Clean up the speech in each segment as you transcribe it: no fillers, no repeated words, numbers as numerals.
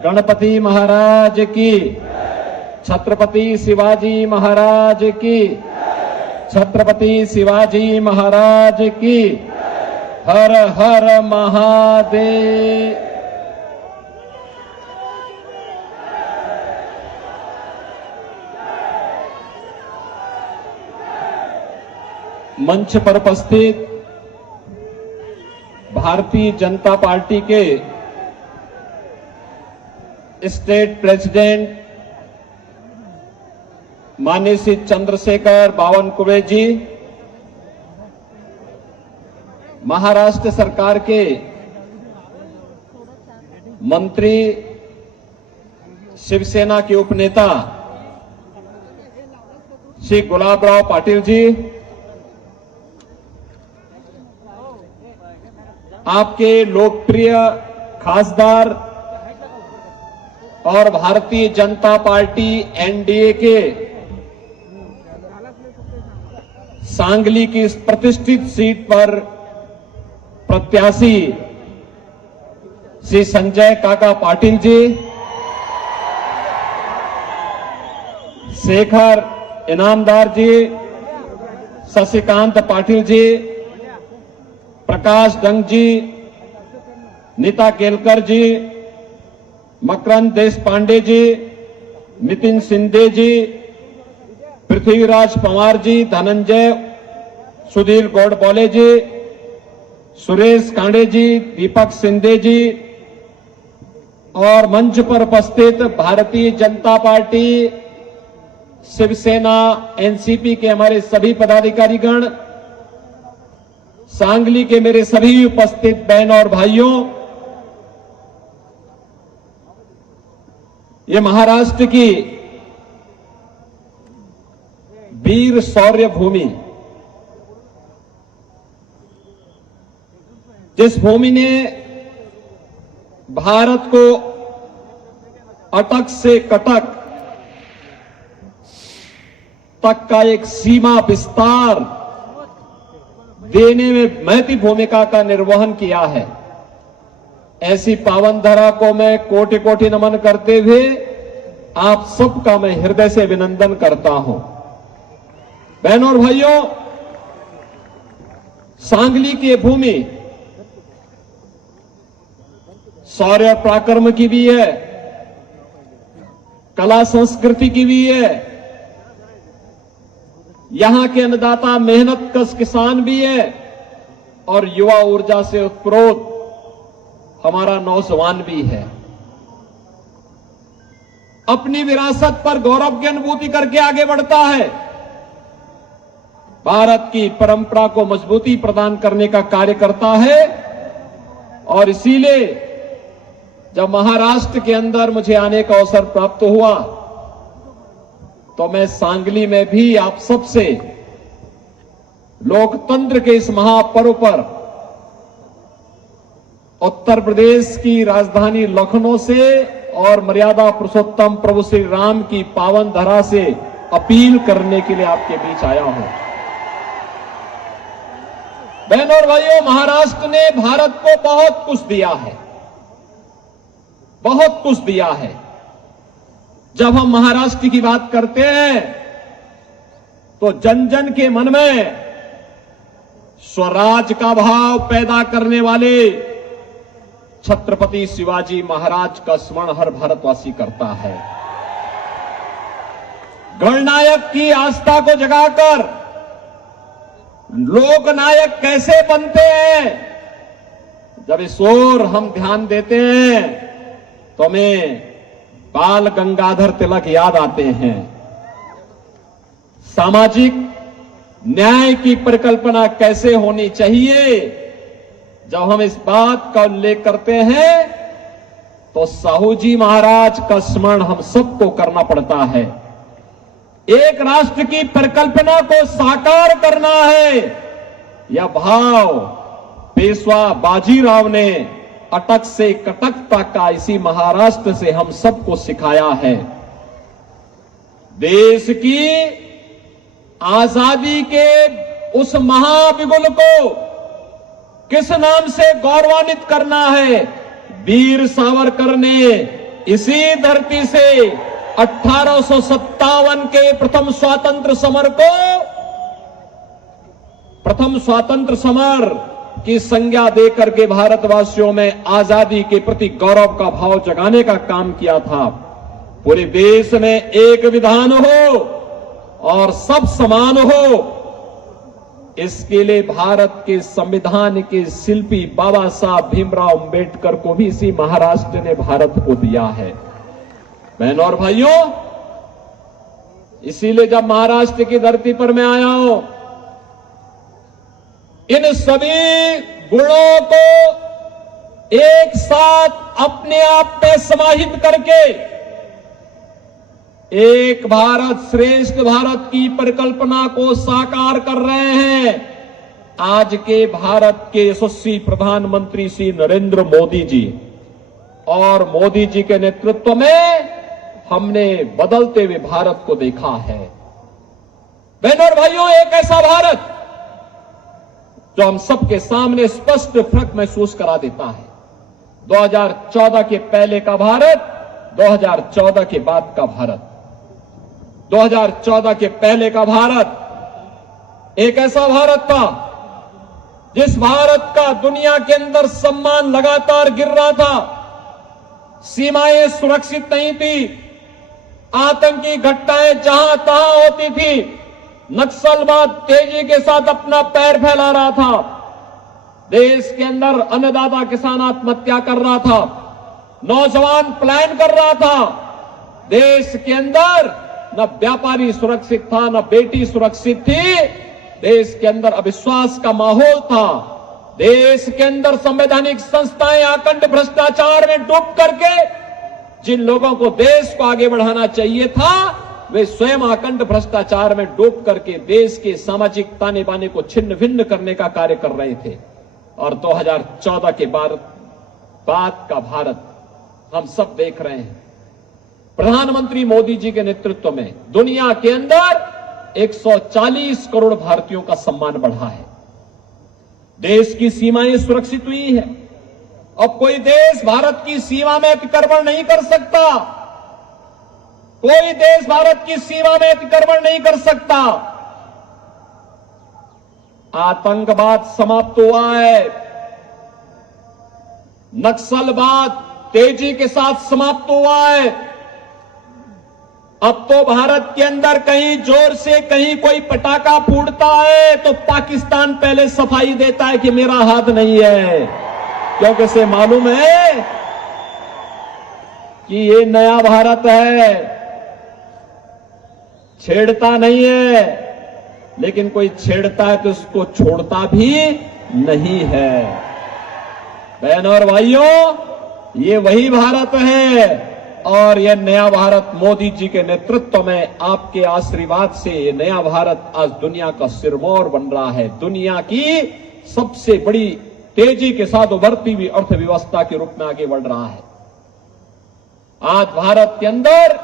गणपति महाराज की, छत्रपति शिवाजी महाराज की, छत्रपति शिवाजी महाराज की। हर हर महादेव। मंच पर उपस्थित भारतीय जनता पार्टी के स्टेट प्रेसिडेंट माननीय श्री चंद्रशेखर बावनकुळे जी, महाराष्ट्र सरकार के मंत्री, शिवसेना के उपनेता श्री गुलाबराव पाटिल जी, आपके लोकप्रिय खासदार और भारतीय जनता पार्टी एनडीए के सांगली की इस प्रतिष्ठित सीट पर प्रत्याशी श्री संजय काका पाटिल जी, शेखर इनामदार जी, शशिकांत पाटिल जी, प्रकाश डंग जी, नीता केलकर जी, मकरंद देश पांडे जी, नितिन शिंदे जी, पृथ्वीराज पंवार जी, धनंजय सुधीर गोडबोले जी, सुरेश कांडे जी, दीपक शिंदे जी और मंच पर उपस्थित भारतीय जनता पार्टी, शिवसेना, एनसीपी के हमारे सभी पदाधिकारीगण, सांगली के मेरे सभी उपस्थित बहन और भाइयों, ये महाराष्ट्र की वीर शौर्य भूमि, जिस भूमि ने भारत को अटक से कटक तक का एक सीमा विस्तार देने में महती भूमिका का निर्वहन किया है। ऐसी पावन धरा को मैं कोटि कोटि नमन करते हुए आप सबका मैं हृदय से अभिनंदन करता हूं। बहनों और भाइयों, सांगली की भूमि शौर्य पराक्रम की भी है, कला संस्कृति की भी है। यहां के अन्नदाता मेहनत कश किसान भी है और युवा ऊर्जा से उत्प्रोत हमारा नौजवान भी है। अपनी विरासत पर गौरव की अनुभूति करके आगे बढ़ता है। भारत की परंपरा को मजबूती प्रदान करने का कार्य करता है और इसीलिए जब महाराष्ट्र के अंदर मुझे आने का अवसर प्राप्त हुआ तो मैं सांगली में भी आप सबसे लोकतंत्र के इस महापर्व पर उत्तर प्रदेश की राजधानी लखनऊ से और मर्यादा पुरुषोत्तम प्रभु श्री राम की पावन धरा से अपील करने के लिए आपके बीच आया हूं। बहनों और भाइयों, महाराष्ट्र ने भारत को बहुत कुछ दिया है, बहुत कुछ दिया है। जब हम महाराष्ट्र की बात करते हैं तो जन जन के मन में स्वराज का भाव पैदा करने वाले छत्रपति शिवाजी महाराज का स्मरण हर भारतवासी करता है। गणनायक की आस्था को जगाकर लोकनायक कैसे बनते हैं, जब इस ओर हम ध्यान देते हैं तो हमें बाल गंगाधर तिलक याद आते हैं। सामाजिक न्याय की परिकल्पना कैसे होनी चाहिए, जब हम इस बात का उल्लेख करते हैं तो साहू जी महाराज का स्मरण हम सबको करना पड़ता है। एक राष्ट्र की परिकल्पना को साकार करना है, यह भाव पेशवा बाजीराव ने अटक से कटक तक का इसी महाराष्ट्र से हम सबको सिखाया है। देश की आजादी के उस महाबिगुल को किस नाम से गौरवान्वित करना है। वीर सावरकर ने इसी धरती से 1857 के प्रथम स्वातंत्र समर की संज्ञा देकर के भारतवासियों में आजादी के प्रति गौरव का भाव जगाने का काम किया था। पूरे देश में एक विधान हो और सब समान हो, इसके लिए भारत के संविधान के शिल्पी बाबा साहब भीमराव अंबेडकर को भी इसी महाराष्ट्र ने भारत को दिया है। बहनों और भाइयों, इसीलिए जब महाराष्ट्र की धरती पर मैं आया हूं, इन सभी गुणों को एक साथ अपने आप में समाहित करके एक भारत श्रेष्ठ भारत की परिकल्पना को साकार कर रहे हैं आज के भारत के यशस्वी प्रधानमंत्री श्री नरेंद्र मोदी जी। और मोदी जी के नेतृत्व में हमने बदलते हुए भारत को देखा है। बहनों और भाइयों, एक ऐसा भारत जो हम सबके सामने स्पष्ट फर्क महसूस करा देता है। 2014 के पहले का भारत, 2014 के बाद का भारत। 2014 के पहले का भारत एक ऐसा भारत था जिस भारत का दुनिया के अंदर सम्मान लगातार गिर रहा था। सीमाएं सुरक्षित नहीं थी, आतंकी घटनाएं जहां तहां होती थी, नक्सलवाद तेजी के साथ अपना पैर फैला रहा था, देश के अंदर अन्नदाता किसान आत्महत्या कर रहा था, नौजवान पलायन कर रहा था, देश के अंदर न व्यापारी सुरक्षित था, न बेटी सुरक्षित थी, देश के अंदर अविश्वास का माहौल था, देश के अंदर संवैधानिक संस्थाएं अखंड भ्रष्टाचार में डूब करके जिन लोगों को देश को आगे बढ़ाना चाहिए था, वे स्वयं अखंड भ्रष्टाचार में डूब करके देश के सामाजिक ताने बाने को छिन्न भिन्न करने का कार्य कर रहे थे। और 2014 के बाद का भारत हम सब देख रहे हैं। प्रधानमंत्री मोदी जी के नेतृत्व में दुनिया के अंदर 140 करोड़ भारतीयों का सम्मान बढ़ा है। देश की सीमाएं सुरक्षित हुई है। अब कोई देश भारत की सीमा में अतिक्रमण नहीं कर सकता, कोई देश भारत की सीमा में अतिक्रमण नहीं कर सकता। आतंकवाद समाप्त हुआ है, नक्सलवाद तेजी के साथ समाप्त हुआ है। अब तो भारत के अंदर कहीं जोर से कहीं कोई पटाखा फूटता है तो पाकिस्तान पहले सफाई देता है कि मेरा हाथ नहीं है, क्योंकि उसे मालूम है कि ये नया भारत है, छेड़ता नहीं है, लेकिन कोई छेड़ता है तो उसको छोड़ता भी नहीं है। बहनों और भाइयों, ये वही भारत है और यह नया भारत मोदी जी के नेतृत्व में आपके आशीर्वाद से ये नया भारत आज दुनिया का सिरमौर बन रहा है। दुनिया की सबसे बड़ी तेजी के साथ उभरती हुई अर्थव्यवस्था के रूप में आगे बढ़ रहा है। आज भारत के अंदर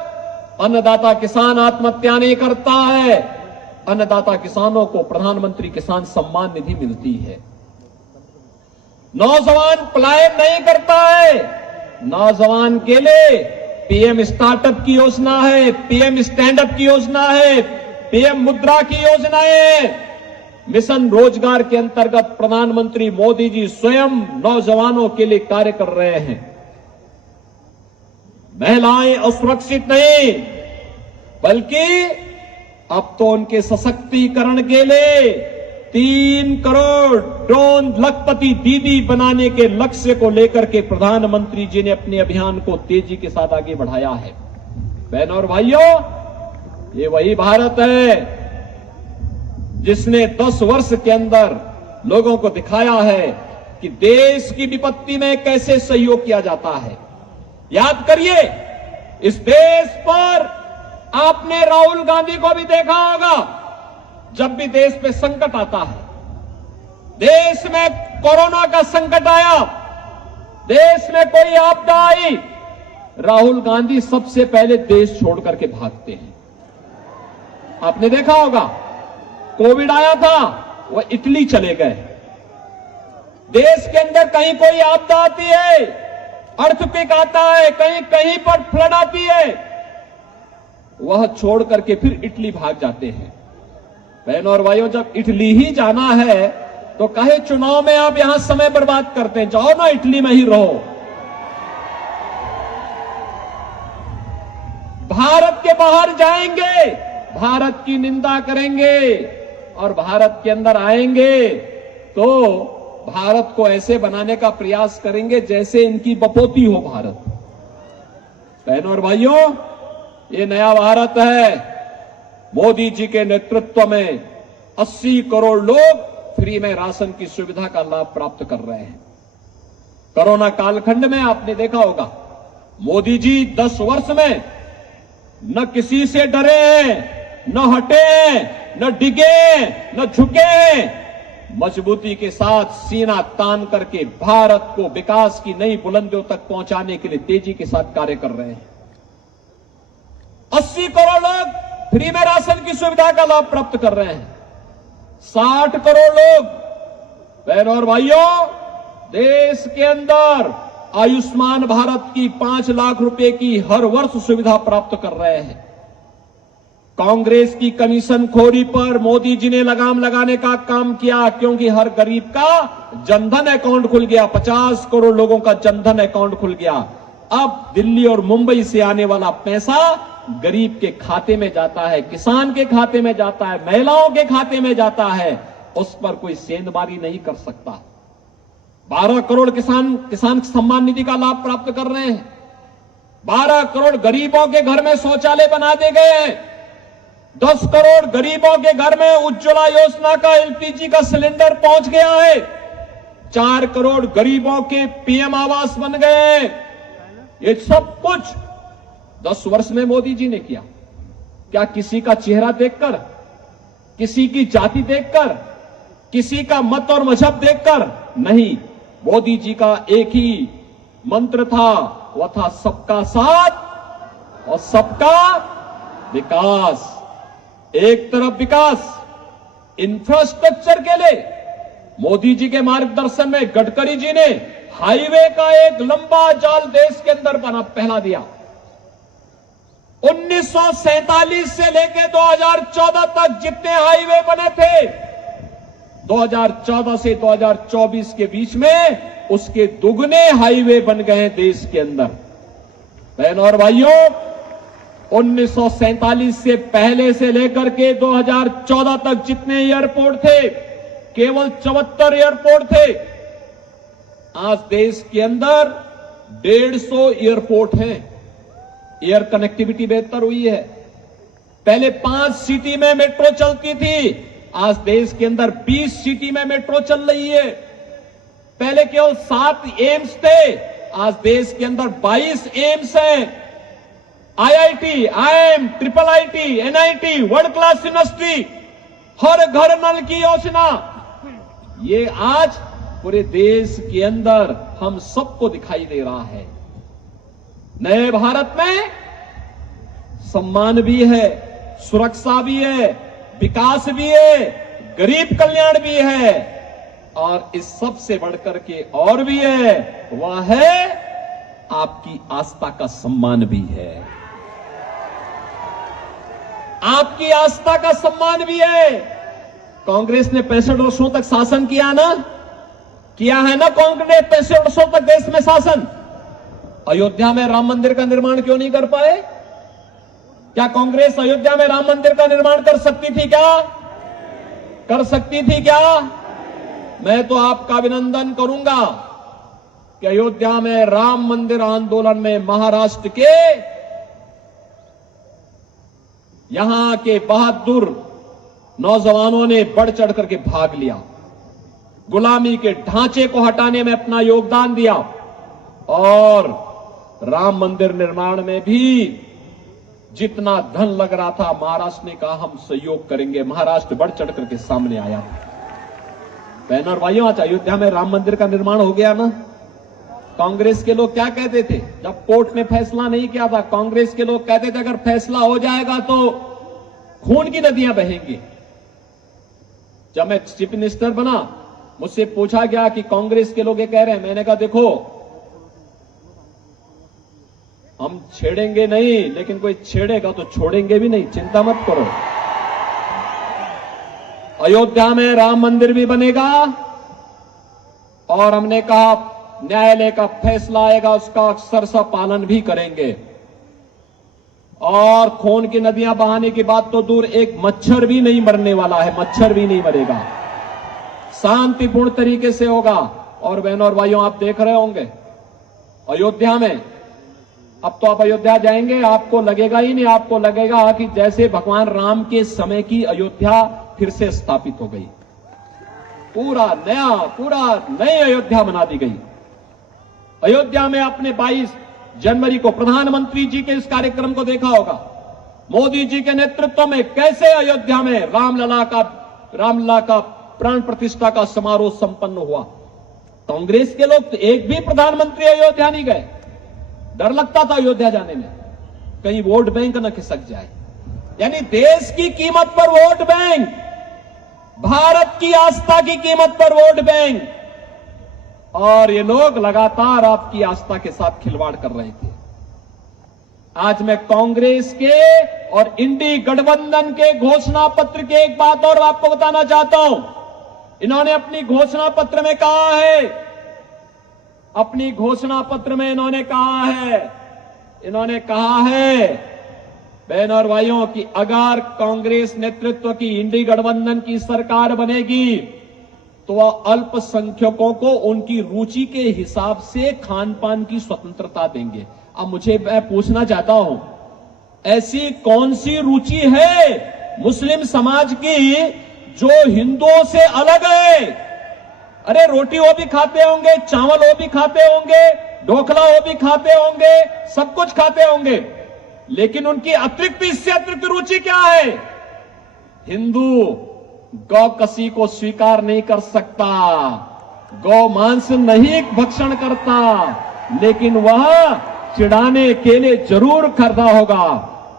अन्नदाता किसान आत्महत्या नहीं करता है, अन्नदाता किसानों को प्रधानमंत्री किसान सम्मान निधि मिलती है। नौजवान पलायन नहीं करता है, नौजवान के लिए पीएम स्टार्टअप की योजना है, पीएम स्टैंड अप की योजना है, पीएम मुद्रा की योजना है। मिशन रोजगार के अंतर्गत प्रधानमंत्री मोदी जी स्वयं नौजवानों के लिए कार्य कर रहे हैं। महिलाएं असुरक्षित नहीं, बल्कि अब तो उनके सशक्तिकरण के लिए 3 करोड़ ड्रोन लखपति दीदी बनाने के लक्ष्य को लेकर के प्रधानमंत्री जी ने अपने अभियान को तेजी के साथ आगे बढ़ाया है। बहनों और भाइयों, ये वही भारत है जिसने 10 वर्ष के अंदर लोगों को दिखाया है कि देश की विपत्ति में कैसे सहयोग किया जाता है। याद करिए, इस देश पर आपने राहुल गांधी को भी देखा होगा। जब भी देश पे संकट आता है, देश में कोरोना का संकट आया, देश में कोई आपदा आई, राहुल गांधी सबसे पहले देश छोड़ करके भागते हैं। आपने देखा होगा, कोविड आया था, वो इटली चले गए। देश के अंदर कहीं कोई आपदा आती है, अर्थक्वेक आता है, कहीं कहीं पर फ्लड आती है, वह छोड़ करके फिर इटली भाग जाते हैं। बहनों और भाइयों, जब इटली ही जाना है तो कहे चुनाव में आप यहां समय बर्बाद करते हैं, जाओ ना इटली में ही रहो। भारत के बाहर जाएंगे, भारत की निंदा करेंगे और भारत के अंदर आएंगे तो भारत को ऐसे बनाने का प्रयास करेंगे जैसे इनकी बपोती हो भारत। बहनों और भाइयों, ये नया भारत है। मोदी जी के नेतृत्व में 80 करोड़ लोग फ्री में राशन की सुविधा का लाभ प्राप्त कर रहे हैं। कोरोना कालखंड में आपने देखा होगा, मोदी जी 10 वर्ष में न किसी से डरे, न हटे, न डिगे, न झुके, मजबूती के साथ सीना तान करके भारत को विकास की नई बुलंदियों तक पहुंचाने के लिए तेजी के साथ कार्य कर रहे हैं। 80 करोड़ लोग फ्री में राशन की सुविधा का लाभ प्राप्त कर रहे हैं। 60 करोड़ लोग, बहनों और भाइयों, देश के अंदर आयुष्मान भारत की 5 लाख रुपए की हर वर्ष सुविधा प्राप्त कर रहे हैं। कांग्रेस की कमीशन खोरी पर मोदी जी ने लगाम लगाने का काम किया, क्योंकि हर गरीब का जनधन अकाउंट खुल गया। 50 करोड़ लोगों का जनधन अकाउंट खुल गया। अब दिल्ली और मुंबई से आने वाला पैसा गरीब के खाते में जाता है, किसान के खाते में जाता है, महिलाओं के खाते में जाता है। उस पर कोई सेंधमारी नहीं कर सकता। 12 करोड़ किसान सम्मान निधि का लाभ प्राप्त कर रहे हैं। 12 करोड़ गरीबों के घर में शौचालय बना दिए गए हैं। 10 करोड़ गरीबों के घर में उज्ज्वला योजना का एलपीजी का सिलेंडर पहुंच गया है। 4 करोड़ गरीबों के पीएम आवास बन गए। ये सब कुछ 10 वर्ष में मोदी जी ने किया। क्या किसी का चेहरा देखकर, किसी की जाति देखकर, किसी का मत और मजहब देखकर? नहीं। मोदी जी का एक ही मंत्र था, वह था सबका साथ और सबका विकास। एक तरफ विकास इंफ्रास्ट्रक्चर के लिए मोदी जी के मार्गदर्शन में गडकरी जी ने हाईवे का एक लंबा जाल देश के अंदर पहला दिया। 1947 से लेकर 2014 तक जितने हाईवे बने थे, 2014 से 2024 के बीच में उसके दुगने हाईवे बन गए देश के अंदर। बहनों और भाइयों, 1947 से पहले से लेकर के 2014 तक जितने एयरपोर्ट थे, केवल 74 एयरपोर्ट थे। आज देश के अंदर 150 एयरपोर्ट हैं। एयर कनेक्टिविटी बेहतर हुई है। पहले 5 सिटी में मेट्रो चलती थी, आज देश के अंदर 20 सिटी में मेट्रो चल रही है। पहले केवल 7 एम्स थे, आज देश के अंदर 22 एम्स हैं। IIT, IIM, triple IT, NIT, world class university, हर घर नल की योजना, ये आज पूरे देश के अंदर हम सबको दिखाई दे रहा है। नए भारत में सम्मान भी है, सुरक्षा भी है, विकास भी है, गरीब कल्याण भी है, और इस सब से बढ़कर के और भी है, वह है आपकी आस्था का सम्मान भी है। आपकी आस्था का सम्मान भी है। कांग्रेस ने 65 वर्षों तक शासन किया ना, किया है ना कांग्रेस ने 65 वर्षों तक देश में शासन। अयोध्या में राम मंदिर का निर्माण क्यों नहीं कर पाए? क्या कांग्रेस अयोध्या में राम मंदिर का निर्माण कर सकती थी क्या? कर सकती थी क्या? मैं तो आपका अभिनंदन करूंगा कि अयोध्या में राम मंदिर आंदोलन में महाराष्ट्र के यहां के बहादुर नौजवानों ने बढ़ चढ़ करके भाग लिया, गुलामी के ढांचे को हटाने में अपना योगदान दिया, और राम मंदिर निर्माण में भी जितना धन लग रहा था, महाराष्ट्र ने कहा हम सहयोग करेंगे। महाराष्ट्र बढ़ चढ़ करके सामने आया। बहनों और भाइयों, आज अयोध्या में राम मंदिर का निर्माण हो गया ना। कांग्रेस के लोग क्या कहते थे जब कोर्ट ने फैसला नहीं किया था? कांग्रेस के लोग कहते थे अगर फैसला हो जाएगा तो खून की नदियां बहेंगी। जब मैं चीफ मिनिस्टर बना, मुझसे पूछा गया कि कांग्रेस के लोग ये कह रहे हैं। मैंने कहा देखो, हम छेड़ेंगे नहीं, लेकिन कोई छेड़ेगा तो छोड़ेंगे भी नहीं, चिंता मत करो। अयोध्या में राम मंदिर भी बनेगा और हमने कहा न्यायालय का फैसला आएगा उसका अक्षरशः पालन भी करेंगे। और खून की नदियां बहाने की बात तो दूर, एक मच्छर भी नहीं मरने वाला है, मच्छर भी नहीं मरेगा, शांतिपूर्ण तरीके से होगा। और बहनों और भाइयों, आप देख रहे होंगे अयोध्या में, अब तो आप अयोध्या जाएंगे आपको लगेगा ही नहीं, आपको लगेगा कि जैसे भगवान राम के समय की अयोध्या फिर से स्थापित हो गई, पूरा नई अयोध्या बना दी गई। अयोध्या में आपने 22 जनवरी को प्रधानमंत्री जी के इस कार्यक्रम को देखा होगा, मोदी जी के नेतृत्व में कैसे अयोध्या में रामलला का प्राण प्रतिष्ठा का समारोह संपन्न हुआ। कांग्रेस के लोग तो एक भी प्रधानमंत्री अयोध्या नहीं गए, डर लगता था अयोध्या जाने में, कहीं वोट बैंक न खिसक जाए। यानी देश की कीमत पर वोट बैंक, भारत की आस्था की कीमत पर वोट बैंक, और ये लोग लगातार आपकी आस्था के साथ खिलवाड़ कर रहे थे। आज मैं कांग्रेस के और इंडी गठबंधन के घोषणा पत्र के एक बात और आपको बताना चाहता हूं। इन्होंने अपनी घोषणा पत्र में कहा है, अपनी घोषणा पत्र में इन्होंने कहा है बहन और भाइयों कि अगर कांग्रेस नेतृत्व की इंडी गठबंधन की सरकार बनेगी तो वह अल्पसंख्यकों को उनकी रुचि के हिसाब से खान पान की स्वतंत्रता देंगे। अब मुझे मैं पूछना चाहता हूं, ऐसी कौन सी रुचि है मुस्लिम समाज की जो हिंदुओं से अलग है? अरे रोटी वो भी खाते होंगे, चावल वो भी खाते होंगे, ढोकला वो भी खाते होंगे, सब कुछ खाते होंगे, लेकिन उनकी इससे अतिरिक्त रुचि क्या है? हिंदू गौ कसी को स्वीकार नहीं कर सकता, गौ मांस नहीं भक्षण करता, लेकिन वह चिढ़ाने के लिए जरूर करता होगा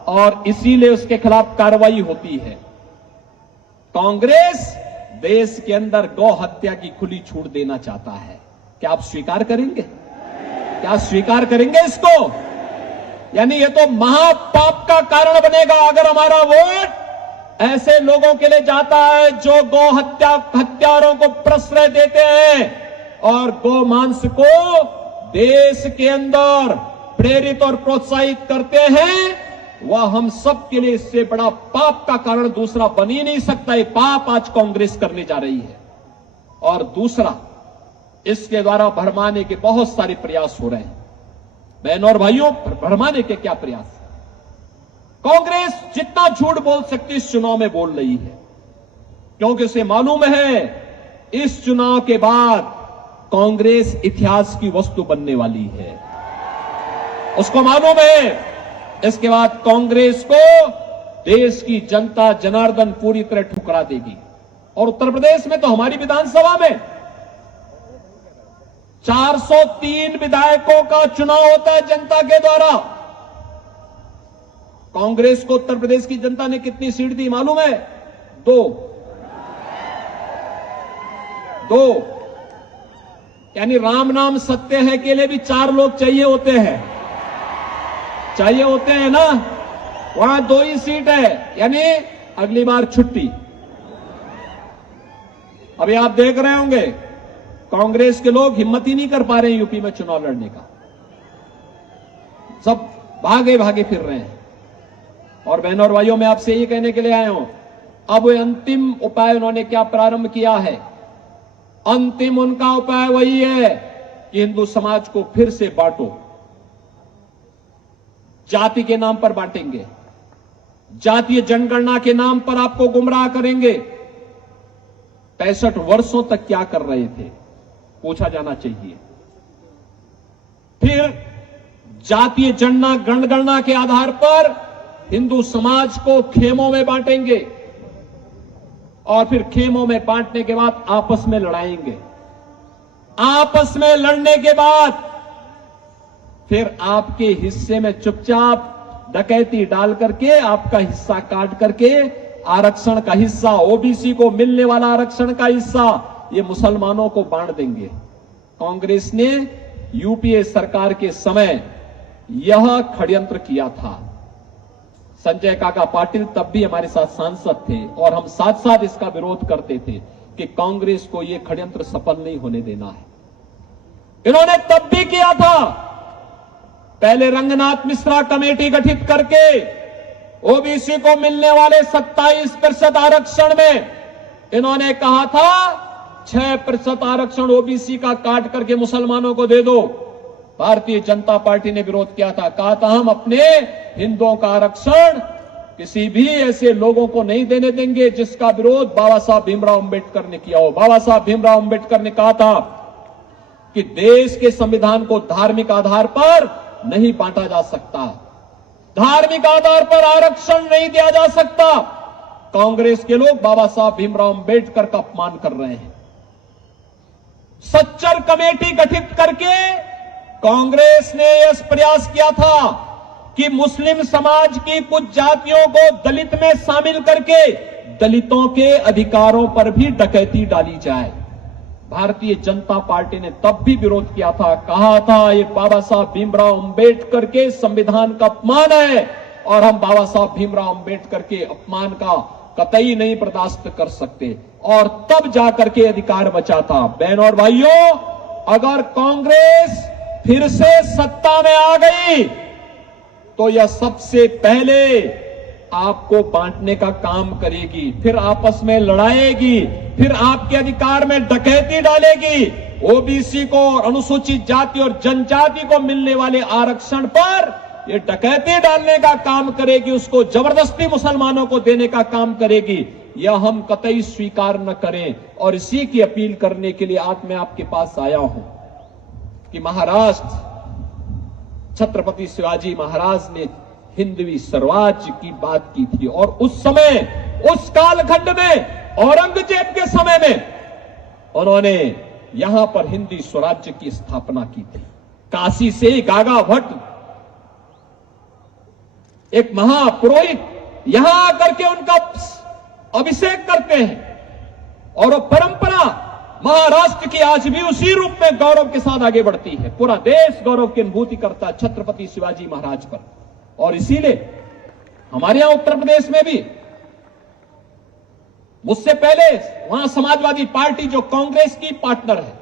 और इसीलिए उसके खिलाफ कार्रवाई होती है। कांग्रेस देश के अंदर गौ हत्या की खुली छूट देना चाहता है। क्या आप स्वीकार करेंगे? क्या स्वीकार करेंगे इसको? यानी ये तो महापाप का कारण बनेगा अगर हमारा वोट ऐसे लोगों के लिए जाता है जो गौ हत्यारों को प्रश्रय देते हैं और गौ मांस को देश के अंदर प्रेरित और प्रोत्साहित करते हैं। वह हम सब के लिए इससे बड़ा पाप का कारण दूसरा बन ही नहीं सकता। ये पाप आज कांग्रेस करने जा रही है। और दूसरा, इसके द्वारा भरमाने के बहुत सारे प्रयास हो रहे हैं। बहनों और भाइयों, भरमाने के क्या प्रयास? कांग्रेस जितना झूठ बोल सकती इस चुनाव में बोल रही है, क्योंकि उसे मालूम है इस चुनाव के बाद कांग्रेस इतिहास की वस्तु बनने वाली है। उसको मालूम है इसके बाद कांग्रेस को देश की जनता जनार्दन पूरी तरह ठुकरा देगी। और उत्तर प्रदेश में तो हमारी विधानसभा में 403 विधायकों का चुनाव होता है जनता के द्वारा। कांग्रेस को उत्तर प्रदेश की जनता ने कितनी सीट दी मालूम है? 2। यानी राम नाम सत्य है के लिए भी 4 लोग चाहिए होते हैं ना। वहां 2 ही सीट है, यानी अगली बार छुट्टी। अभी आप देख रहे होंगे कांग्रेस के लोग हिम्मत ही नहीं कर पा रहे हैं यूपी में चुनाव लड़ने का, सब भागे फिर रहे हैं। और बहनों और भाइयों, मैं आपसे ये कहने के लिए आया हूं, अब वो अंतिम उपाय उन्होंने क्या प्रारंभ किया है? अंतिम उनका उपाय वही है कि हिंदू समाज को फिर से बांटो। जाति के नाम पर बांटेंगे, जातीय जनगणना के नाम पर आपको गुमराह करेंगे। 65 वर्षों तक क्या कर रहे थे पूछा जाना चाहिए। फिर जातीय जनगणना के आधार पर हिंदू समाज को खेमों में बांटेंगे और फिर खेमों में बांटने के बाद आपस में लड़ाएंगे। आपस में लड़ने के बाद फिर आपके हिस्से में चुपचाप डकैती डाल करके आपका हिस्सा काट करके आरक्षण का हिस्सा, ओबीसी को मिलने वाला आरक्षण का हिस्सा, ये मुसलमानों को बांट देंगे। कांग्रेस ने यूपीए सरकार के समय यह षड्यंत्र किया था। संजय काका पाटिल तब भी हमारे साथ सांसद थे और हम साथ साथ इसका विरोध करते थे कि कांग्रेस को यह षड्यंत्र सफल नहीं होने देना है। इन्होंने तब भी किया था। पहले रंगनाथ मिश्रा कमेटी गठित करके ओबीसी को मिलने वाले 27% आरक्षण में इन्होंने कहा था 6% आरक्षण ओबीसी का काट करके मुसलमानों को दे दो। भारतीय जनता पार्टी ने विरोध किया था, कहा था हम अपने हिंदुओं का आरक्षण किसी भी ऐसे लोगों को नहीं देने देंगे जिसका विरोध बाबा साहब भीमराव अंबेडकर ने किया हो। बाबा साहब भीमराव अंबेडकर ने कहा था कि देश के संविधान को धार्मिक आधार पर नहीं बांटा जा सकता, धार्मिक आधार पर आरक्षण नहीं दिया जा सकता। कांग्रेस के लोग बाबा साहब भीमराव अंबेडकर का अपमान कर रहे हैं। सच्चर कमेटी गठित करके कांग्रेस ने यह प्रयास किया था कि मुस्लिम समाज की कुछ जातियों को दलित में शामिल करके दलितों के अधिकारों पर भी डकैती डाली जाए। भारतीय जनता पार्टी ने तब भी विरोध किया था, कहा था ये बाबा साहब भीमराव अंबेडकर के संविधान का अपमान है और हम बाबा साहब भीमराव अंबेडकर के अपमान का कतई नहीं बर्दाश्त कर सकते। और तब जाकर के अधिकार बचा था। बहनों और भाइयों, अगर कांग्रेस फिर से सत्ता में आ गई तो यह सबसे पहले आपको बांटने का काम करेगी, फिर आपस में लड़ाएगी, फिर आपके अधिकार में डकैती डालेगी। ओबीसी को और अनुसूचित जाति और जनजाति को मिलने वाले आरक्षण पर ये डकैती डालने का काम करेगी, उसको जबरदस्ती मुसलमानों को देने का काम करेगी। यह हम कतई स्वीकार न करें। और इसी की अपील करने के लिए आज मैं आपके पास आया हूं कि महाराष्ट्र छत्रपति शिवाजी महाराज ने हिंदवी स्वराज्य की बात की थी और उस समय, उस कालखंड में, औरंगजेब के समय में उन्होंने यहां पर हिंदी स्वराज्य की स्थापना की थी। काशी से गागा भट्ट एक महापुरोहित यहां आकर के उनका अभिषेक करते हैं और वो परंपरा महाराष्ट्र की आज भी उसी रूप में गौरव के साथ आगे बढ़ती है। पूरा देश गौरव की अनुभूति करता है छत्रपति शिवाजी महाराज पर। और इसीलिए हमारे यहां उत्तर प्रदेश में भी मुझसे पहले वहां समाजवादी पार्टी जो कांग्रेस की पार्टनर है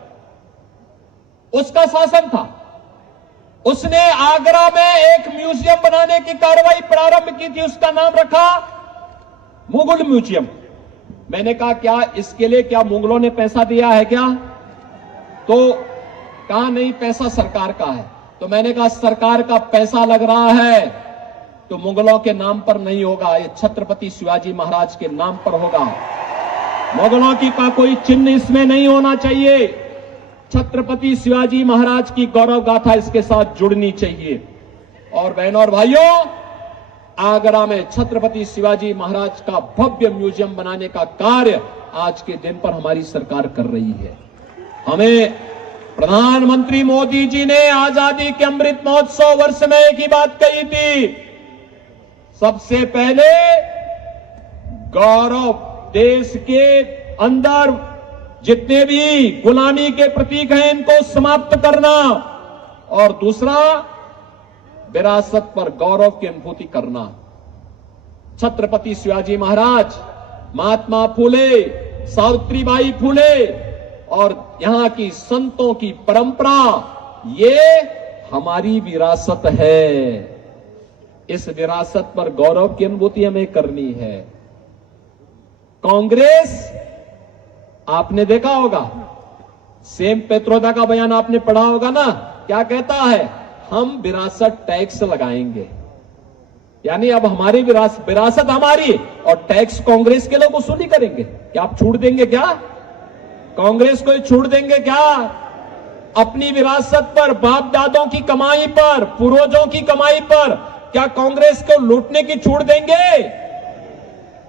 उसका शासन था। उसने आगरा में एक म्यूजियम बनाने की कार्रवाई प्रारंभ की थी, उसका नाम रखा मुगल म्यूजियम। मैंने कहा क्या इसके लिए क्या मुगलों ने पैसा दिया है क्या? तो कहा नहीं, पैसा सरकार का है। तो मैंने कहा सरकार का पैसा लग रहा है तो मुगलों के नाम पर नहीं होगा, ये छत्रपति शिवाजी महाराज के नाम पर होगा। मुगलों की का कोई चिन्ह इसमें नहीं होना चाहिए। छत्रपति शिवाजी महाराज की गौरव गाथा इसके साथ जुड़नी चाहिए। और बहनों और भाइयों, आगरा में छत्रपति शिवाजी महाराज का भव्य म्यूजियम बनाने का कार्य आज के दिन पर हमारी सरकार कर रही है। हमें प्रधानमंत्री मोदी जी ने आजादी के अमृत महोत्सव वर्ष में एक ही बात कही थी, सबसे पहले गौरव देश के अंदर जितने भी गुलामी के प्रतीक हैं इनको समाप्त करना और दूसरा विरासत पर गौरव की अनुभूति करना। छत्रपति शिवाजी महाराज, महात्मा फूले, सावित्रीबाई फूले और यहां की संतों की परंपरा, ये हमारी विरासत है। इस विरासत पर गौरव की अनुभूति हमें करनी है। कांग्रेस, आपने देखा होगा, सेम पेत्रोदा का बयान आपने पढ़ा होगा ना, क्या कहता है? हम विरासत टैक्स लगाएंगे, यानी अब हमारी विरासत हमारी और टैक्स कांग्रेस के लोग वसूली करेंगे। क्या आप छूट देंगे क्या? कांग्रेस को छूट देंगे क्या? अपनी विरासत पर, बाप दादों की कमाई पर, पूर्वजों की कमाई पर क्या कांग्रेस को लूटने की छूट देंगे?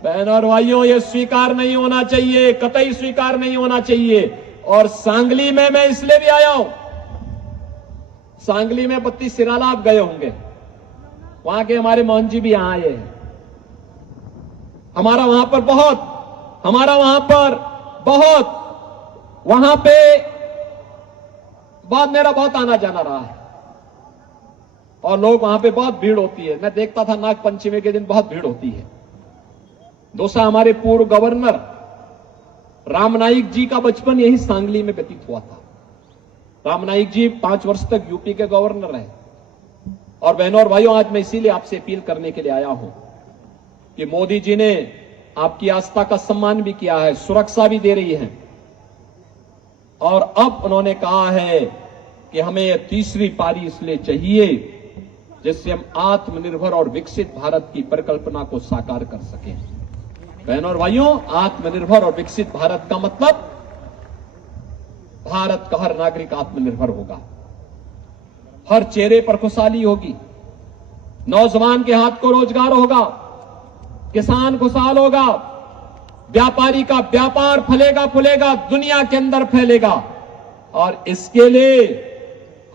बहनों और भाइयों, यह स्वीकार नहीं होना चाहिए, कतई स्वीकार नहीं होना चाहिए। और सांगली में मैं इसलिए भी आया हूं, सांगली में बत्ती सिराला आप गए होंगे, वहां के हमारे मोहन जी भी यहां आए हैं। हमारा वहां पर वहां पे मेरा बहुत आना जाना रहा है। और लोग वहां पे बहुत भीड़ होती है। मैं देखता था नाग पंचमी के दिन बहुत भीड़ होती है। दूसरा, हमारे पूर्व गवर्नर रामनाईक जी का बचपन यही सांगली में व्यतीत हुआ था। रामनाईक जी 5 वर्ष तक यूपी के गवर्नर रहे। और बहनों और भाइयों, आज मैं इसीलिए आपसे अपील करने के लिए आया हूं कि मोदी जी ने आपकी आस्था का सम्मान भी किया है, सुरक्षा भी दे रही है, और अब उन्होंने कहा है कि हमें यह तीसरी पारी इसलिए चाहिए जिससे हम आत्मनिर्भर और विकसित भारत की परिकल्पना को साकार कर सकें। बहनों और भाइयों, आत्मनिर्भर और विकसित भारत का मतलब भारत का हर नागरिक आत्मनिर्भर होगा, हर चेहरे पर खुशहाली होगी, नौजवान के हाथ को रोजगार होगा, किसान खुशहाल होगा, व्यापारी का व्यापार फलेगा फूलेगा, दुनिया के अंदर फैलेगा। और इसके लिए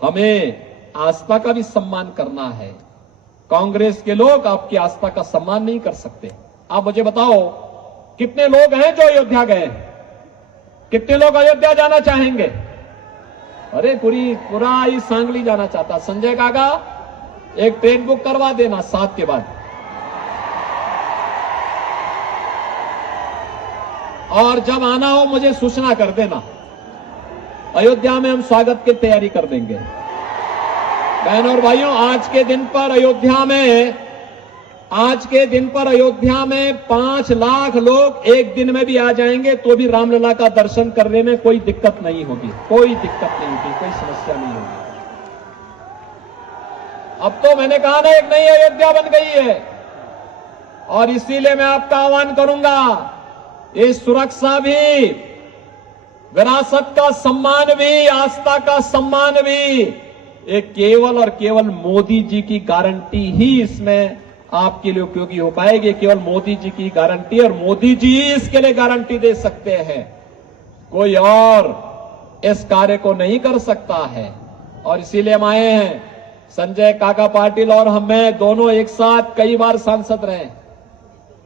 हमें आस्था का भी सम्मान करना है। कांग्रेस के लोग आपकी आस्था का सम्मान नहीं कर सकते। आप मुझे बताओ, कितने लोग हैं जो अयोध्या गए? कितने लोग अयोध्या जाना चाहेंगे? अरे पूरा ही सांगली जाना चाहता। संजय काका, एक ट्रेन बुक करवा देना 7 के बाद, और जब आना हो मुझे सूचना कर देना। अयोध्या में हम स्वागत की तैयारी कर देंगे। बहनों और भाइयों, आज के दिन पर अयोध्या में 5 लाख लोग एक दिन में भी आ जाएंगे तो भी रामलला का दर्शन करने में कोई दिक्कत नहीं होगी, कोई दिक्कत नहीं होगी, कोई समस्या नहीं होगी। अब तो मैंने कहा ना, एक नई अयोध्या बन गई है, और इसीलिए मैं आपका आह्वान करूंगा, इस सुरक्षा भी, विरासत का सम्मान भी, आस्था का सम्मान भी, एक केवल और केवल मोदी जी की गारंटी ही इसमें आपके लिए उपयोगी हो पाएगी। केवल मोदी जी की गारंटी, और मोदी जी इसके लिए गारंटी दे सकते हैं, कोई और इस कार्य को नहीं कर सकता है। और इसीलिए हम आए हैं। संजय काका पाटिल और हमें दोनों एक साथ कई बार सांसद रहे,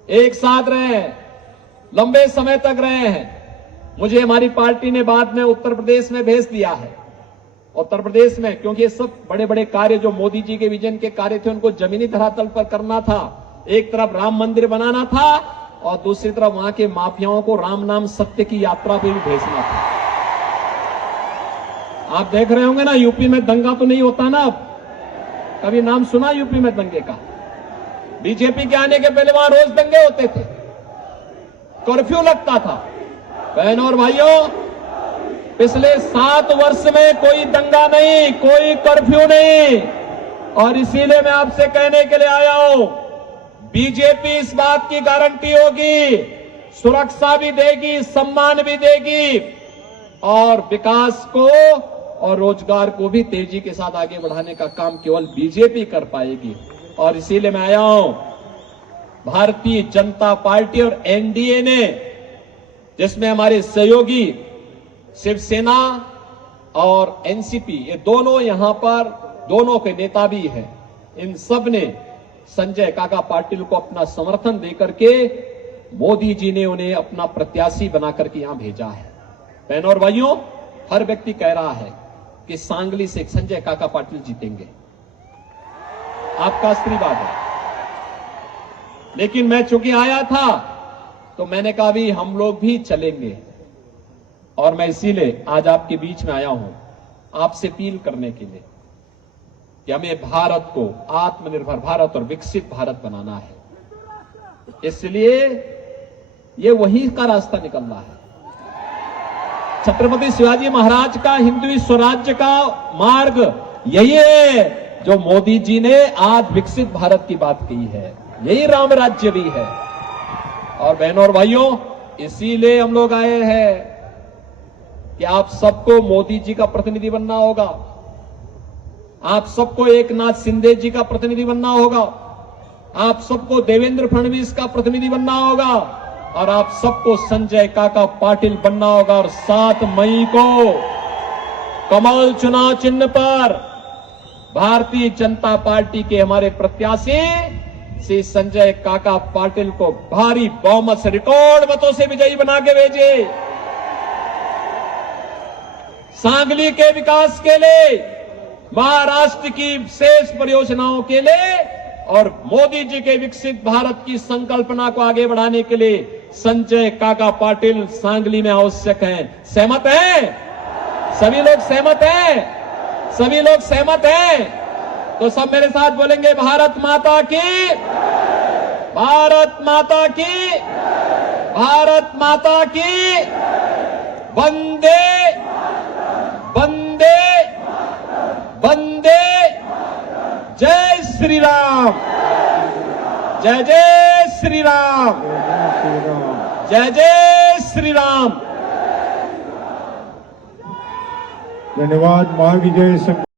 एक साथ रहे, लंबे समय तक रहे हैं। मुझे हमारी पार्टी ने बाद में उत्तर प्रदेश में भेज दिया है। उत्तर प्रदेश में, क्योंकि ये सब बड़े बड़े कार्य जो मोदी जी के विजन के कार्य थे, उनको जमीनी धरातल पर करना था। एक तरफ राम मंदिर बनाना था, और दूसरी तरफ वहां के माफियाओं को राम नाम सत्य की यात्रा पे भी भेजना था। आप देख रहे होंगे ना, यूपी में दंगा तो नहीं होता ना अब? कभी नाम सुना यूपी में दंगे का? बीजेपी के आने के पहले वहां रोज दंगे होते थे, कर्फ्यू लगता था। बहनों और भाइयों, पिछले 7 वर्ष में कोई दंगा नहीं, कोई कर्फ्यू नहीं। और इसीलिए मैं आपसे कहने के लिए आया हूं, बीजेपी इस बात की गारंटी होगी, सुरक्षा भी देगी, सम्मान भी देगी, और विकास को और रोजगार को भी तेजी के साथ आगे बढ़ाने का काम केवल बीजेपी कर पाएगी। और इसीलिए मैं आया हूं, भारतीय जनता पार्टी और एनडीए ने, जिसमें हमारे सहयोगी शिवसेना और एनसीपी, ये दोनों यहां पर, दोनों के नेता भी हैं, इन सब ने संजय काका पाटिल को अपना समर्थन देकर के मोदी जी ने उन्हें अपना प्रत्याशी बनाकर के यहां भेजा है। बहनों और भाइयों, हर व्यक्ति कह रहा है कि सांगली से संजय काका पाटिल जीतेंगे। आपका आशीर्वाद है। लेकिन मैं चूंकि आया था तो मैंने कहा भी हम लोग भी चलेंगे, और मैं इसीलिए आज आपके बीच में आया हूं, आपसे अपील करने के लिए कि हमें भारत को आत्मनिर्भर भारत और विकसित भारत बनाना है। इसलिए ये वही का रास्ता निकलना है। छत्रपति शिवाजी महाराज का हिंदवी स्वराज्य का मार्ग यही है जो मोदी जी ने आज विकसित भारत की बात की है, यही राम राज्य भी है। और बहनों और भाइयों, इसीलिए हम लोग आए हैं कि आप सबको मोदी जी का प्रतिनिधि बनना होगा, आप सबको एकनाथ शिंदे जी का प्रतिनिधि बनना होगा, आप सबको देवेंद्र फडणवीस का प्रतिनिधि बनना होगा, और आप सबको संजय काका पाटिल बनना होगा। और 7 मई को कमल चुनाव चिन्ह पर भारतीय जनता पार्टी के हमारे प्रत्याशी श्री संजय काका पाटिल को भारी बहुमत से, रिकॉर्ड मतों से विजयी बना के भेजे। सांगली के विकास के लिए महाराष्ट्र की शेष परियोजनाओं के लिए और मोदी जी के विकसित भारत की संकल्पना को आगे बढ़ाने के लिए संजय काका पाटिल सांगली में आवश्यक हैं। सहमत हैं? सभी लोग सहमत हैं? सभी लोग सहमत हैं? तो सब मेरे साथ बोलेंगे भारत माता की, भारत माता की, भारत माता की, वंदे वंदे वंदे, जय श्री राम, जय जय श्री राम, जय जय श्री राम। धन्यवाद। महाविजय